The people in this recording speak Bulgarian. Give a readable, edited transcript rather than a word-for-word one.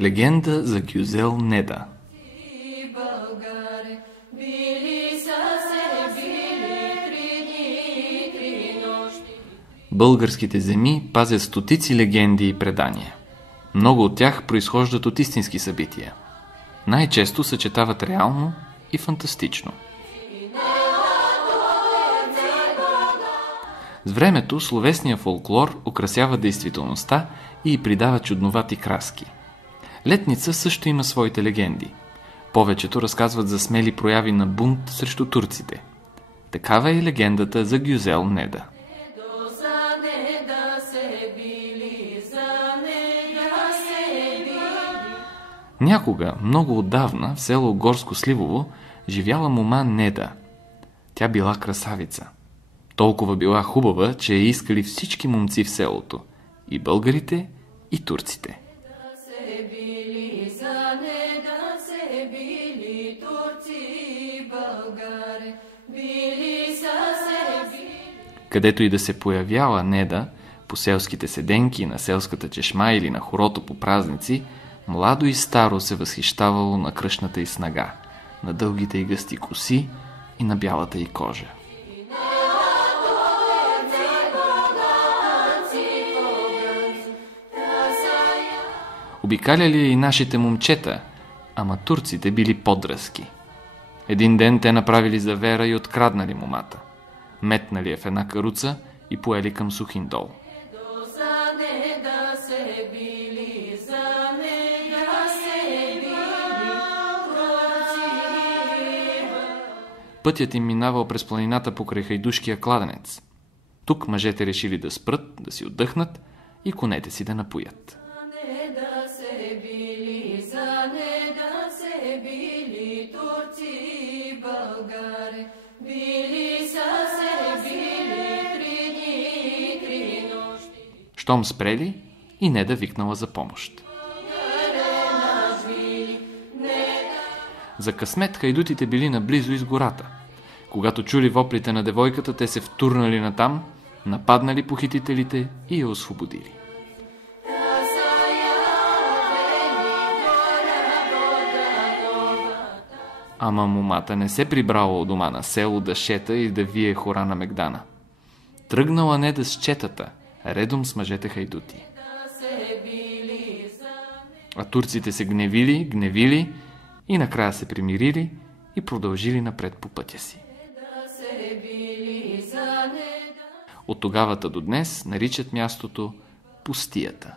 Легенда за Гюзел Неда. Българските земи пазят стотици легенди и предания. Много от тях произхождат от истински събития. Най-често съчетават реално и фантастично. С времето словесният фолклор украсява действителността и придава чудновати краски. Летница също има своите легенди. Повечето разказват за смели прояви на бунт срещу турците. Такава е и легендата за Гюзел Неда. Някога, много отдавна, в село Горско Сливово, живяла мома Неда. Тя била красавица. Толкова била хубава, че я искали всички момци в селото. И българите, и турците. Където и да се появяла Неда, по селските седенки, на селската чешма или на хорото по празници, младо и старо се възхищавало на кръшната й снага, на дългите й гъсти коси и на бялата й кожа. Обикаляли и нашите момчета, ама турците били подръзки. Един ден те направили завера и откраднали момата. Метнали я в една каруца и поели към Сухиндол. Пътят им минавал през планината покрай Хайдушкия кладенец. Тук мъжете решили да спрат, да си отдъхнат и конете си да напоят. Щом спрели, и Неда викнала за помощ. За късмет хайдутите били наблизо из гората. Когато чули воплите на девойката, те се втурнали натам, нападнали похитителите и я освободили. Ама момата не се прибрала у дома на село да шета и да вие хора на мегдана. Тръгнала Неда с четата, редом с мъжете хайдути. А турците се гневили и накрая се примирили и продължили напред по пътя си. От тогавата до днес наричат мястото Пустията.